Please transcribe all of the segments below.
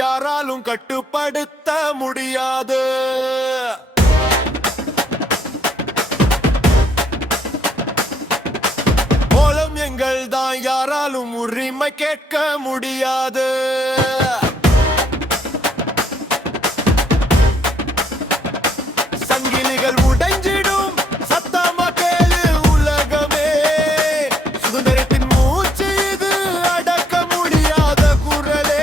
யாராலும் கட்டுப்படுத்த முடியாது. மூலம் எங்கள் தான் யாராலும் உரிமை கேட்க முடியாது. சங்கிலிகள் உடைஞ்சிடும் சத்தமா கேளு உலகமே. சுதந்திரத்தின் மூச்சு இது அடக்க முடியாத குரலே.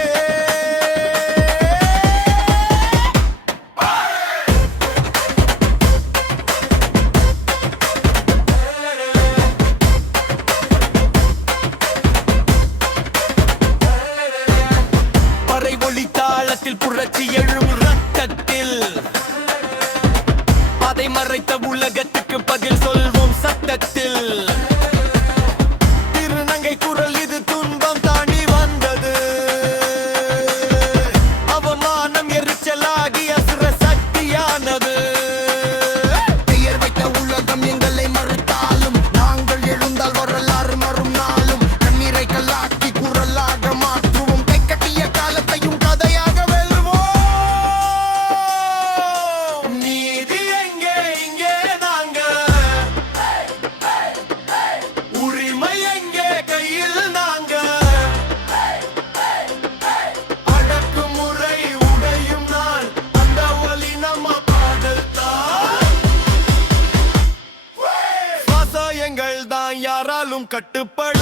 தாளத்தில் புரட்சி எழும் ரத்தத்தில் அதை மறைத்த உலகத்துக்கு பதில் சொல்வோம் சத்தத்தில். திருநங்கை குரல் இது துன்பம் தாண்டி வந்தது. அவமானம் எரிச்சலாகி அசுர சக்தியானது. பெயர் வைத்த உலகம் எங்களை மறுத்தாலும் நாங்கள் எழுந்தால் வரலாறு மறும் நாளும் கண்ணீரை கல்லாக்கி குரலாக மாற்றுவோம். கைக்கட்டிய காலத்தையும் கதையாக யாராலும் கட்டுப்பட